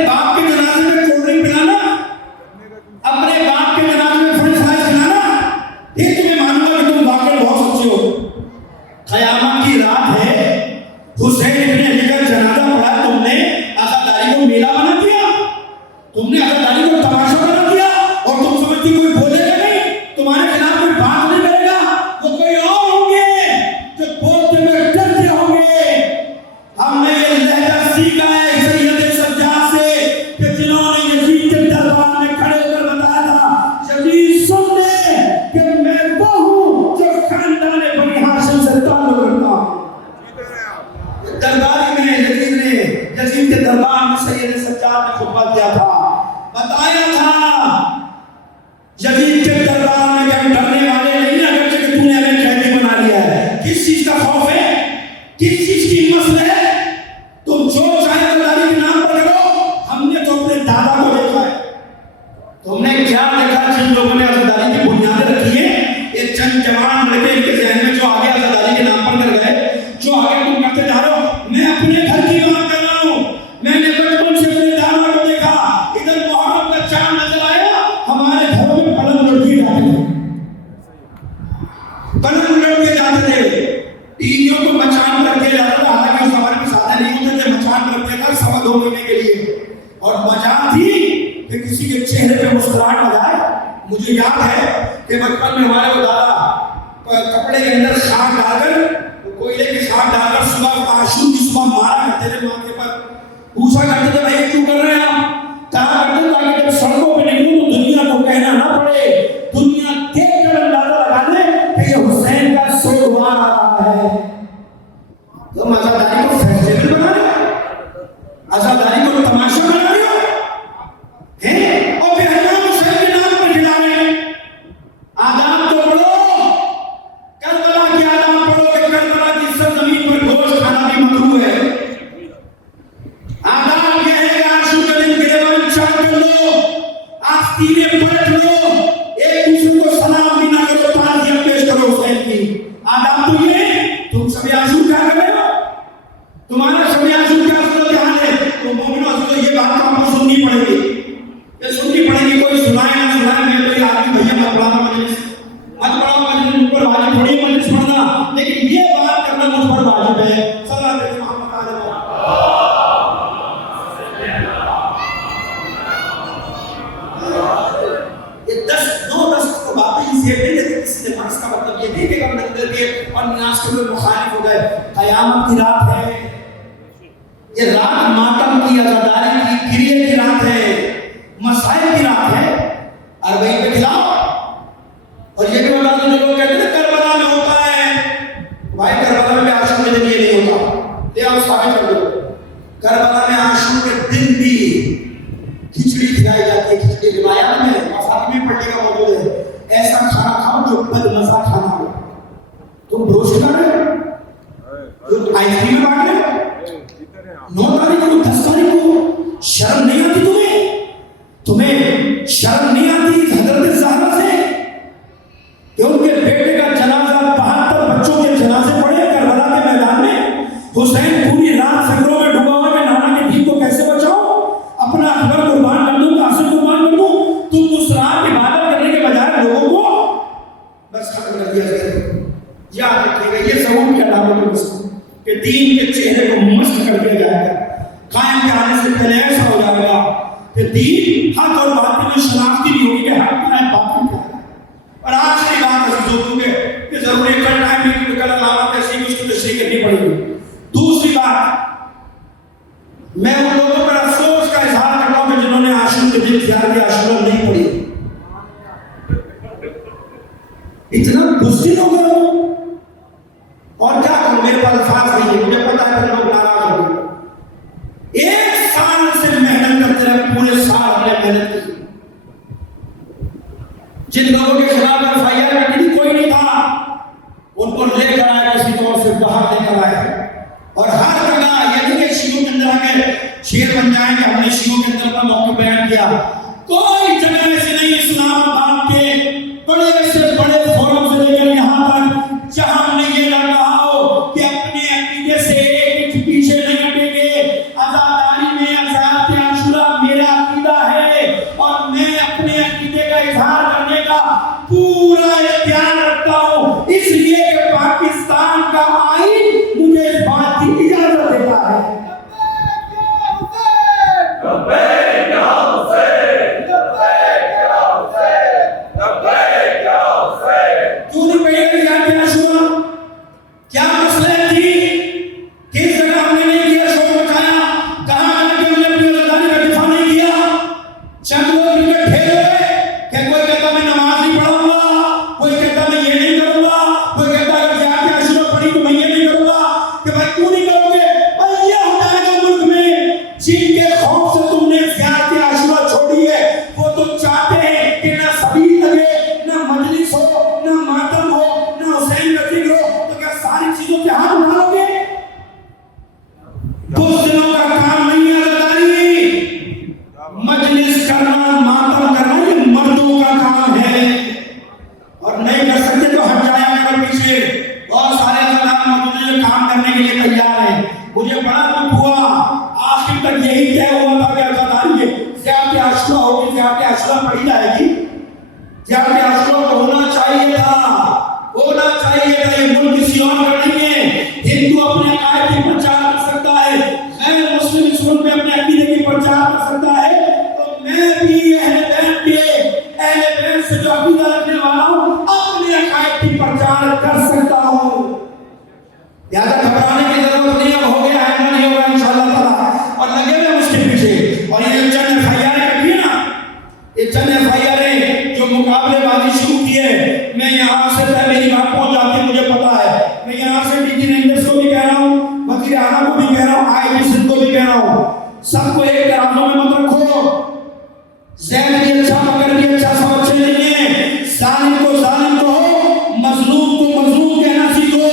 اپنے باپ کے جنازے میں کولڈ ڈرنک پلانا، اپنے باپ کے جنازے میں فرنچ فرائز کھلانا، یہ تمہیں معلوم ہے کہ تم واقعی بہت سچے ہو۔ قیامت کی رات ہے، حسین ابن علی کا جنازہ پڑھا، تم نے عزاداری کو میلہ بنا دیا، تم نے عزاداری کو تماشا بنا دیا، اور تم سمجھتی کوئی بولے گا نہیں، تمہارے خلاف کوئی بات نہیں کرے گا، وہ کوئی اور ہوں گے جو بولتے ہوئے ڈرتے ہوں گے۔ ہم نے یہ لہجہ سیکھا ہے سید سجاد سے کہ جنہوں نے یزید کے دربار میں کھڑے ہو کر بتایا تھا، یزید سن لے کہ میں وہ ہوں جو خاندان بنی ہاشم سے تعلق رکھتا ہوں۔ درباری میں یزید کے دربار میں سید سجاد نے خطبہ دیا تھا، بتایا تھا یزید کے دربار میں کہ ڈرنے والے نہیں، اگرچہ کہ تو نے ہمیں قیدی بنا لیا ہے، کس چیز کا خوف ہے، کس چیز کی مسئلہ ہے، تم جو چاہے عزاداری کے نام پر کرو، ہم نے تو اپنے دادا کو دیکھا ہے۔ تم نے کیا دیکھا جن لوگوں نے عزاداری کی بنیادیں رکھی ہیں، یہ چند جوان لڑکے ان کے ذہن میں جو آگے عزاداری کے نام پر کر گئے، جو آگے تم کرتے جا رہے ہو۔ میں اپنے گھر کی بات کر رہا ہوں، میں نے بچپن سے اپنے دادا کو دیکھا، ادھر محرم کا چاند نظر آیا، ہمارے گھروں میں پلنگ لڑکے جاتے تھے، پلنگ لڑکے جاتے تھے، ٹیویوں کو مچان کر کے جاتا تھا، حالانکہ اس زمانے میں سادہ نہیں ہوتے تھے، مچان رکھتے تھا 2.25 مہینے کے لیے، اور مچان تھی کہ کسی کے چہرے پہ مسکراہٹ آ جائے۔ مجھے یاد ہے کہ بچپن میں ہمارے وہ دادا کپڑے کے اندر خاک ڈال کر، کوئلے کی خاک ڈال کر صبح عاشور کی صبح مارا کرتے تھے ماتھے پر، پوچھا کرتے تھے بھائی کیوں کر رہے ہیں آپ؟ کہا کرتے تھے تاکہ جب سڑکوں پہ نکلوں تو دنیا کو کہنا نہ پڑے، دنیا دیکھ کر اندازہ لگا لے کہ یہ حسین کا سوگوار آ رہا ہے۔ تم عزاداری کو فیسٹیول بنا رہے ہو، عزاداری کو تماشا بنا رہے ہو، اور پھر امام حسین کے نام پر کھلا رہے ہیں۔ آداب تو پڑھو، کربلا کے آداب پڑھو کہ کربلا کی سرزمین پر گوشت کھانا بھی مکروہ ہے۔ آداب یہ ہے کہ عاشور کے دن گریبان چاک کر لو، آستینے پلٹ لو، ایک دوسرے کو سلام بھی نہ کرو، تعزیت پیش کرو حسین کی۔ آداب تو یہ ہے، تم سب عاشور کیا کر رہے ہو؟ تمہارا سب عاشور کیا صورت حال ہے؟ تو مومنوں حضرت یہ بات تو آپ کو سننی پڑے گی، یہ سننی پڑے گی، کوئی سنائے نہ سنائے، میں تو یہ آدمی بھیا مت پڑھانا مجلس، مت پڑھاؤ مجلس، مجھ پر واجب تھوڑی مجلس پڑھنا، لیکن یہ بات کرنا مجھ پر واجب ہے۔ صلی اللہ علیہ محمد علیہ یہ 10 کو باتیں اس لیے نہیں کہ کسی نے فرض کا مطلب یہ نہیں کہ ہم نظر دیے اور ناس کے لوگ مخالف ہو گئے۔ قیامت کی رات ہے، یہ رات ماتم کی، عزاداری کی، گریہ کی رات ہے، مسائل کی رات ہے، اور وہیں پہ کھلاؤ۔ اور یہ بھی بتا دو جو لوگ کہتے ہیں کربلا میں ہوتا ہے، بھائی کربلا میں عاشور کے دن یہ نہیں ہوتا، لے آؤ ثابت کر دو۔ کربلا میں عاشور کے دن بھی کھچڑی کھلائی جاتی ہے، کھچڑی روایات میں فاطمی پٹی کا موجود ہے، ایسا کھانا کھاؤ جو بد مزہ کھانا ہو۔ تم بروش کر رہے ہو، آئس کریم بانٹ رہے ہو، 9 تاریخ کو 10 تاریخ کو، شرم نہیں آتی تمہیں شرم نہیں آتی حضرت زہرا سے کہ ان کے بیٹے کا جنازہ 72 بچوں کے جنازے پڑے کربلا کے میدان میں، حسین پوری رات فکروں میں ڈوبا ہوا کہ نانا کے دین کو کیسے بچاؤ، اپنا اکبر قربان کر دوں، قاسم قربان کر دوں۔ تم اس رات عبادت کرنے کے بجائے لوگوں کو بس ختم کر دیا جائے۔ یاد رکھیے گا یہ ضرور کی علامت ہے کہ دین کے چہرے کو مست کر دیا جائے گا، قائم کے آنے سے پہلے ایسا ہو جائے گا کہ دین حق اور باطل میں شناختی نہیں ہوگی کہ حق کیا ہے باطل کیا ہے۔ اور آخری بات عزیزوں کہ ضروری کل ٹائم میں کیونکہ کل علامت ایسی کہ اس کو تشریح کرنی پڑے گی۔ دوسری بات، میں ان لوگوں پر افسوس کا اظہار کرتا ہوں کہ جنہوں نے عاشور کے دن خیال کی عاشورہ نہیں پڑھی، اتنا بزدل ہو گئے ہو۔ اور کیا کروں، میرے پاس الفاظ نہیں ہے، مجھے پتا ہے کہ لوگ ناراض ہو گئے۔ 1 سال سے محنت کرتے رہے، پورے سال ہم نے محنت کی، جن لوگوں کے خلاف FIR کرنی تھی کوئی نہیں تھا، ان کو لے کر آئے کسی طور سے باہر لے کر آئے، اور ہر جگہ یہ نہیں کہ شیعوں کے اندر آ کے شیر بن جائیں کہ ہم نے شیعوں کے اندر اپنا موقع بیان کیا، کوئی جگہ ایسی نہیں اسلام آباد کے بڑے سے بڑے فورم سے لے کر یہاں تک جہاں ہم نے یہ نہ کہا ہو کہ اپنے عقیدے سے ایک پیچھے نہیں ہٹیں گے، عزاداری میں عزادت عاشورہ پورا اختیار رکھتا ہوں، اس لیے کہ پاکستان کا آئین مجھے اس بات کی اجازت دیتا ہے۔ کیوں نہیں پڑھی گئی یاد عاشورہ؟ کیا مسئلہ تھی؟ کس جگہ ہم نے نہیں کیا شور مچایا؟ کہاں جا کے ہم نے اپنی آزادی کا دفاع نہیں کیا؟ چند لوگ اکٹھے ہوئے کہ کوئی کہتا میں نماز نہیں پڑھوں گا، کوئی کہتا میں یہ نہیں کروں گا، کوئی کہتا اگر زیادہ عاشورہ پڑھی تو میں یہ نہیں کروں گا، کہ بھائی کیوں نہیں کرو گے؟ بھائی یہ ہوتا ہے جو ملک میں جن کے خوف سے تم نے زیادہ عاشورہ چھوڑی ہے، وہ تو چاہتے ہیں کہ نہ سبیل لگے، نہ مجلس ہو، نہ ماتم ہو، نہ حسین کا ذکر ہو، تو کیا ساری چیزوں پہ ہاتھ اٹھاؤ گے؟ بزدلوں کا کام نہیں ہے عزاداری، مجلس کرنا، ماتم کرنا یہ مردوں کا کام ہے، اور نہیں کر سکتے تو ہٹ جایا کرو پیچھے۔ بہت سارے عزادار موجود ہیں جو کام کرنے کے لیے تیار ہیں۔ مجھے بڑا دکھ ہوا، آخر تک یہی طے ہوا تھا کہ عزاداری زیادہ عاشورہ ہوگی، زیادہ عاشورہ پڑھی جائے گی، زیادہ عاشورہ کو ہونا چاہیے تھا، ہونا چاہیے تھا۔ یہ ملک کسی اور کا نہیں ہے۔ ہندو اپنے عقائد کی پرچار کر سکتا ہے، غیر مسلم اس ملک میں اپنے عقیدے کی پرچار کر سکتا ہے، تو میں بھی اہل بیت سے جو عقیدہ رکھنے والا ہوں اپنے عقائد کی پرچار کر سکتا ہوں۔ زیادہ گھبرانے کی ضرورت نہیں، اب ہو گیا ہے، نہیں ہوگا انشاءاللہ تعالیٰ، اور لگے ہوئے اس کے پیچھے۔ اور یہ چند FIR کبھی نا، یہ چند FIR جو مقابلے بازی شروع کی ہے، میں یہاں سے میری بات پہنچ جاتی ہے، مجھے پتا ہے، میں یہاں سے ڈی جی رینجرز کو بھی کہہ رہا ہوں، وزیر اعلیٰ کو بھی کہہ رہا ہوں، IG سندھ کو بھی کہہ رہا ہوں، سب کو ایک ترازو میں مت رکھو۔ زید بھی اچھا، مگر بھی اچھا، سب اچھے نہیں ہیں۔ ظالم کو ظالم کہو، مظلوم کو مظلوم کہنا سیکھو۔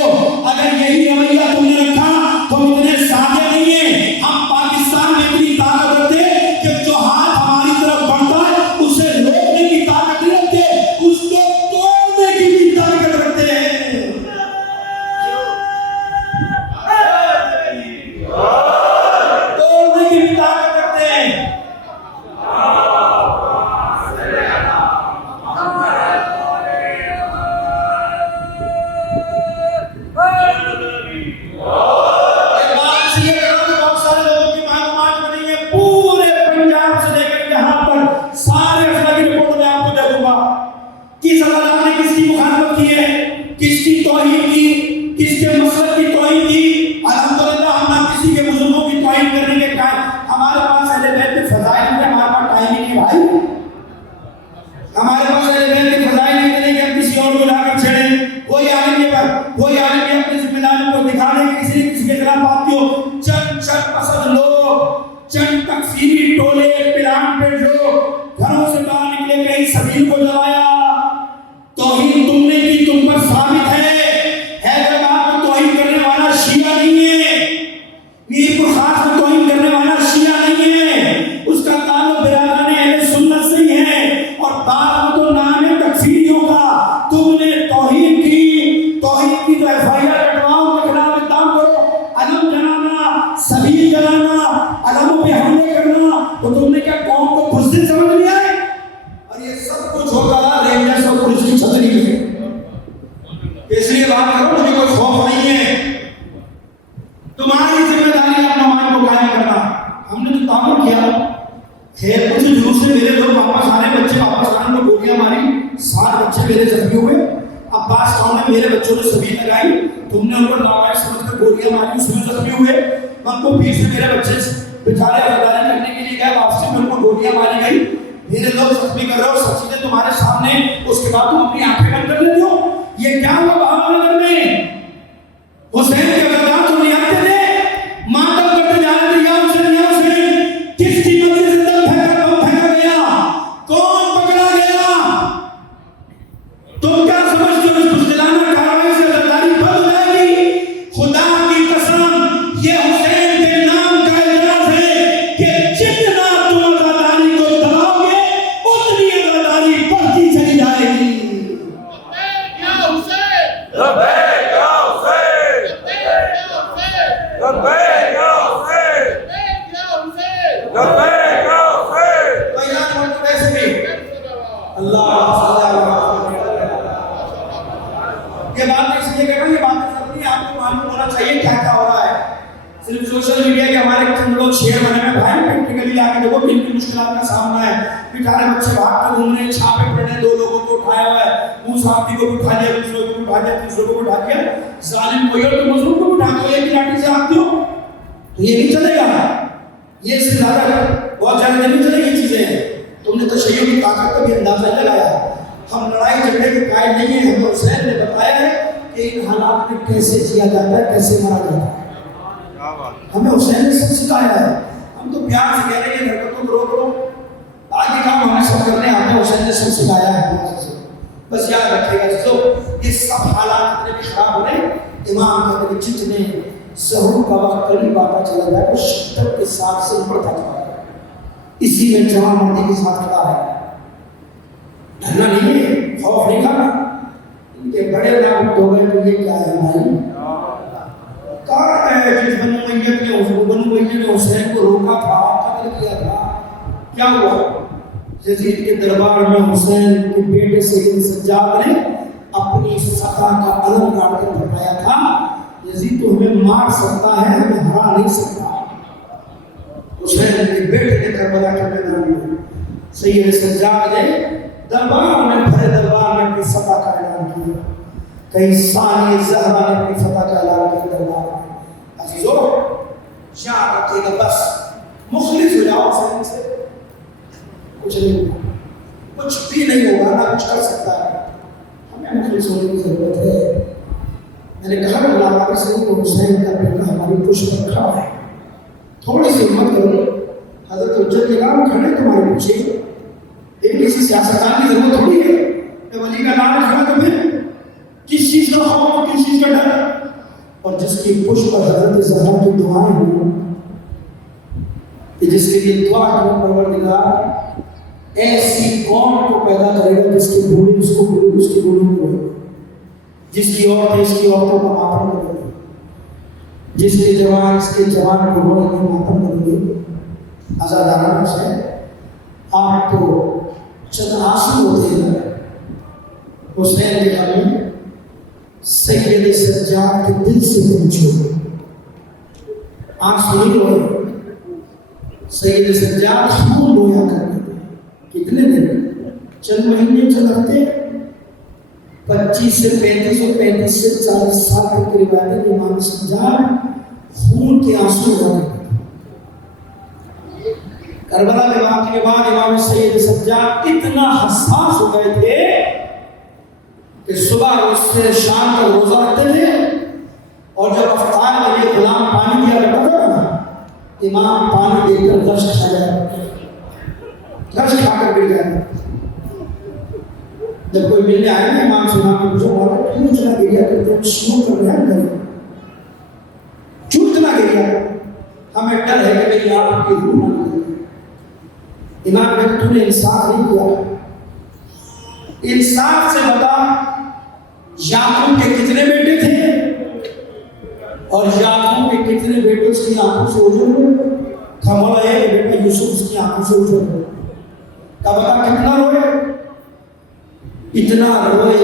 اگر یہی رویہ تم نے رکھا تو اتنے سادے نہیں ہیں۔ ہم پاکستان میں اتنی طاقت رکھتے کہ جو ہاتھ ہماری طرف بڑھتا ہے اسے روکنے کی طاقت نہیں رکھتے، اس کو توڑنے کی بھی طاقت رکھتے ہیں۔ توڑنے کی بھی طاقت رکھتے ہیں۔ کس عدالت نے کس کی مخالفت کی ہے، کس کی توہین کی، کس کے مسلک کی توہین کی؟ الحمدللہ ہم نہ کسی کے بزرگوں کی توہین کرنے کے قائل۔ ہمارے پاس اہل بیت کے فضائل ہیں، ہمارے پاس ٹائم ہی نہیں بھائی، ہمارے پاس اہل بیت کے فضائل نہیں کہ ہم کسی اور کو لا کر چھیڑیں۔ کوئی عالم یہ اپنی ذمہ داری کو دکھانے کہ کسی نے کسی کے خلاف بات کی ہو، چند شر پسند لوگ، چند تقسیمی ٹولے، پلان پہ جو گھروں سے باہر نکلے، کہیں سبیل کو جلایا۔ توہین تم نے کی، تم پر ثابت ہے۔ حیدرآباد میں توہین کرنے والا شیعہ نہیں ہے، میرپور خاص میں توہین کرنے والا شیعہ نہیں ہے، اس کا تعلق برادران اہل سنت سے ہی ہے، اور بعد میں تو نام ہے تکفیریوں کا۔ تم نے توہین کی تو FIR کٹواؤ، کے خلاف اقدام کرو۔ علم جلانا، سبیل جلانا، علموں پہ حملے کرنا، تو تم نے کیا قوم کو بزدل سمجھ لیا ہے؟ اور یہ سب کچھ ہوتا ہے رینجرز اور پولیس کی چھتری میں۔ اس لیے بات کرو، مجھے کوئی خوف نہیں ہے، تمہاری ذمہ داری ہے اپنا مان کو قائم کرنا۔ ہم نے تو تعاون کیا، خیر کچھ جلوس سے میرے لوگ واپس آنے، بچے واپس آنے میں گولیاں ماری، 7 بچے میرے زخمی ہوئے۔ عباس ٹاؤن میں میرے بچوں نے سبیل لگائی، تم نے ان کو ناواقف سمجھ کر گولیاں ماری، اس میں زخمی ہوئے۔ ان کو پھر سے میرے بچے بیچارے عزاداری کرنے کے لیے گئے، واپسی میں ان کو گولیاں ماری گئی، میرے لوگ زخمی کر رہے ہو، سب چیزیں تمہارے سامنے، اس کے بعد تم اپنی آنکھیں بند کر لیتے ہو۔ یہ کیا ہوا بہاول نگر میں؟ حسین کے عزادار تو نہیں آتے تھے، ماتم کرتے جا رہے تھے، یا حسین یا حسین، کس کی مرضی سے دم پھینکا گیا، کون پکڑا گیا؟ تم کیا سمجھتے ہو اس بزدلانہ کارروائی سے عزاداری بند ہو جائے گی؟ خدا کی قسم یہ حسین کے نام کا اعزاز ہے کہ جتنا تم عزاداری کو دباؤ گے اتنی عزاداری بڑھتی چلی جائے گی۔ لبیک یا حسین، لبیک یا کہ دیکھو ان کی مشکلات کا سامنا ہے، بیچارے بچے بھاگ کے گھوم رہے ہیں، چھاپے پڑے ہیں، 2 لوگوں کو اٹھایا ہوا ہے، موسیٰ عبدی کو اٹھا لیا، دوسروں کو اٹھا لیا، تیسروں کو اٹھا لیا، ظالم کو یا تو مظلوم کو اٹھا دو، ایک لاٹھی سے آپ دو تو یہ نہیں چلے گا، یہ اس سے زیادہ بہت زیادہ نہیں چلے گی چیزیں ہیں۔ تم نے تشیع کی طاقت کا بھی اندازہ لگایا۔ ہم لڑائی جھگڑے کے قائل نہیں ہیں، ہمیں حسین نے بتایا ہے کہ ان حالات میں کیسے جیا جاتا ہے، کیسے مرا جاتا ہے۔ ہمیں حسین نے سب سکھایا ہے۔ ہم تو پیار سے کہہ رہے ہیں کہ حرکتوں کو روک لو، آگے کام ہمیں سب کرنے آتے ہیں، حسین نے سب سکھایا ہے۔ بس یاد رکھیے گا جو یہ سب حالات اتنے بھی خراب ہو رہے، امام کہتے ہیں جتنے ظہور کا وقت قریب آتا چلا جائے وہ شدت کے ساتھ سے بڑھتا چلا جائے، اسی میں جوان مردی کے ساتھ کھڑا ہے، ڈرنا نہیں ہے، خوف نہیں کھانا۔ ان کے بڑے نام ہو گئے تو یہ کیا ہے بھائی؟ کہاں ہے جس بنو امیہ نے حسین کو روکا تھا، قتل کیا تھا، کیا ہوا؟ یزید کے دربار میں حسین کے بیٹے سید سجاد نے اپنی سطح کا علم کاٹ کر بتایا تھا یزید تو ہمیں مار سکتا ہے، ہمیں ہرا نہیں سکتا۔ حسین کے بیٹے نے کربلا کے میدان میں سید سجاد نے دربار میں بھرے دربار میں اپنی فتح کا اعلان کیا، کئی ثانی زہرا نے اپنی فتح کا اعلان کیا دربار میں۔ عزیزو یاد رکھیے گا، بس مخلص ہو جاؤ حسین سے، کچھ نہیں ہوگا، کچھ بھی نہیں ہوگا، نہ کچھ کر سکتا ہے۔ ہمیں مخلص ہونے کی ضرورت ہے۔ میں نے کہا غلام علی سے کہ حسین کا بیٹا ہماری پشت پر کھڑا ہے، تھوڑی سی ہمت کرو، حضرت حجت نظام کھڑے تمہارے پیچھے، ایک کسی سیاستدان کی ضرورت تھوڑی ہے کہ ولی کا نام کھڑا تو پھر کس چیز کا خوف، کس چیز کا ڈر؟ اور جس کی پشت پر حضرت زہرا کی دعائیں ہوں، کہ جس کے لیے دعا کرو پروردگار ایسی قوم کو پیدا کرے گا جس کے بوڑھے اس کو بوڑھے، اس کی بوڑھی کو بوڑھے، جس کی عورتیں اس کی عورتوں کو ماتم کریں گے، جس کے جوان اس کے جوان کو رونے میں ماتم کریں گے۔ آزادانہ سے آپ تو چند آنسو ہوتے ہیں حسین کے گھر میں، سید سجاد کے دل سے پوچھو، آنسو نہیں روئے، سید سجاد خون رویا کرتے تھے۔ کتنے دن؟ چند مہینے، چند ہفتے، 25 سے 35 اور 35 سے 40 سال تک کی روایت ہے۔ امام سجاد خون کے آنسو رویا کرتے تھے۔ کربلا کے واقعے کے بعد امام سید سجاد اتنا حساس ہو گئے تھے کہ صبح روز سے شام تک روزہ رکھتے تھے، اور جب افطار کے لیے غلام پانی دیا کرتا تھا نا، امام پانی دے کر رش کھا جائے، رش کھا کر گر جائے۔ جب کوئی ملنے آئے نا امام سے، امام کو پوچھو مولا کیوں اتنا گریا کرتے ہیں؟ کیوں کر رہے ہیں؟ کیوں اتنا گریا؟ ہمیں ڈر ہے کہ میری آپ کی روح نہ نکلے۔ امام نے تو نے انصاف نہیں کیا، انصاف سے بتا یعقوب کے کتنے بیٹے تھے اور یعقوب کے کتنے بیٹے اس کی آنکھوں سے اوجھل ہوئے؟ کھمولا ہے کہ بیٹا یوسف اس کی آنکھوں سے اوجھل ہوئے۔ کیا بتا کتنا روئے؟ اتنا روئے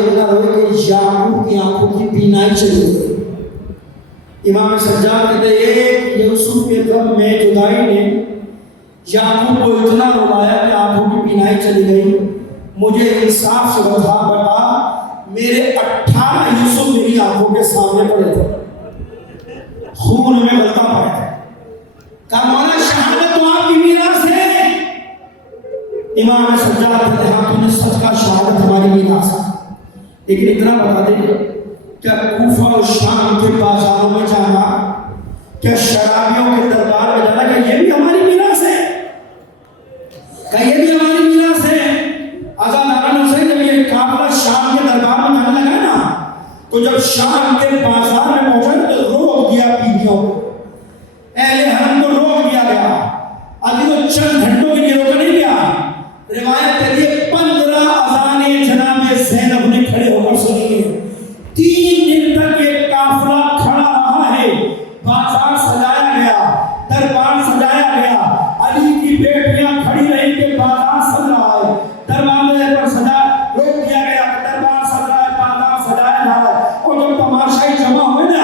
کہ یعقوب کی آنکھوں کی بینائی چلی گئی۔ امام سجاد کہتے ہیں ایک یوسف کے غم میں جدائی نے یعقوب کو اتنا رلایا کہ آنکھوں کی بینائی چلی گئی۔ مجھے انصاف سے بتا میرے 18 یوسف میری آنکھوں کے سامنے پڑے تھے، خون میں غلطہ پڑا تھا۔ کہا مولا شہادت تو آپ کی میراث ہے۔ امام سجاد کہتے ہیں تو نے سچ کا شہادت ہماری میراث ہے، لیکن اتنا بتا دیں کیا کوفہ اور شام کے بازاروں میں جانا، کیا شرابیوں کے دربار میں جانا، کہ یہ بھی ہماری میراث ہے؟ کہ یہ بھی ہماری میراث ہے؟ آزاد آران حسین جب یہ قافلہ شام کے دربار میں جانے لگا نا، تو جب شام کے بازار میں پہنچا تو روک دیا بیویوں کو، اہل حرم کو روک دیا گیا۔ ابھی وہ چند گھنٹوں کے لیے روکا نہیں گیا، روایت کے لیے 15 اذانیں جناب زینب نے کھڑے ہو کر سنی ہیں۔ 3 دن تک یہ قافلہ کھڑا رہا ہے، بازار سجایا گیا، دربار سجایا گیا، علی کی بیٹیاں کھڑی رہی کہ بازار سج رہا ہے، دروازے پر سجا روک دیا گیا کہ دربار سج رہا ہے، بازار سجایا جا رہا ہے۔ اور جب تماشائی جمع ہوئے نا